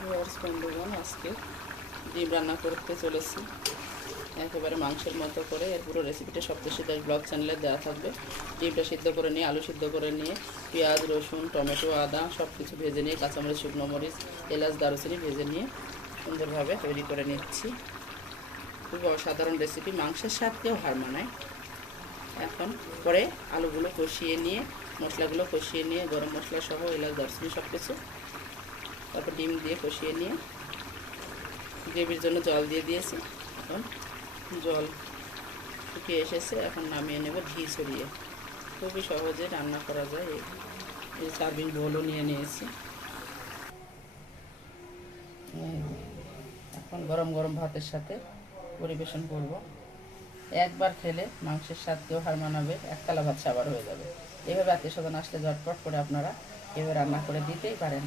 Viewers বন্ধুগণ, আজকে ডিম রান্না করতে চলেছি একেবারে মাংসের মতো করে। এর পুরো রেসিপিটা সপ্তশীদাস ব্লগ চ্যানেলে দেওয়া থাকবে। ডিমটা সিদ্ধ করে নিয়ে, আলু সিদ্ধ করে নিয়ে, পেঁয়াজ, রসুন, টমেটো, আদা সব কিছু ভেজে নিয়ে, কাঁচামরিচ, শুকনো মরিচ, এলাচ, দারুচিনি ভেজে নিয়ে সুন্দরভাবে তৈরি করে নিচ্ছি। খুব অসাধারণ রেসিপি, মাংসের স্বাদকেও হার মানায়। এখন পরে আলুগুলো কষিয়ে নিয়ে, মশলাগুলো কষিয়ে নিয়ে, গরম মশলা সহ এলাচ, দারুচিনি সব কিছু, তারপর ডিম দিয়ে কষিয়ে নিয়ে গ্রেভির জন্য জল দিয়ে দিয়েছি। এখন জল শুকিয়ে এসেছে, এখন নামিয়ে নেব ঘি ছড়িয়ে। খুবই সহজে রান্না করা যায়। এই সার্ভিং বোলও নিয়ে নিয়েছি। এখন গরম গরম ভাতের সাথে পরিবেশন করব। একবার খেলে মাংসের স্বাদকেও হার মানাবে, একতলা ভাত সাবার হয়ে যাবে। এভাবে আত্মীয় স্বজন আসলে ঝটপট করে আপনারা এভাবে রান্না করে দিতেই পারেন।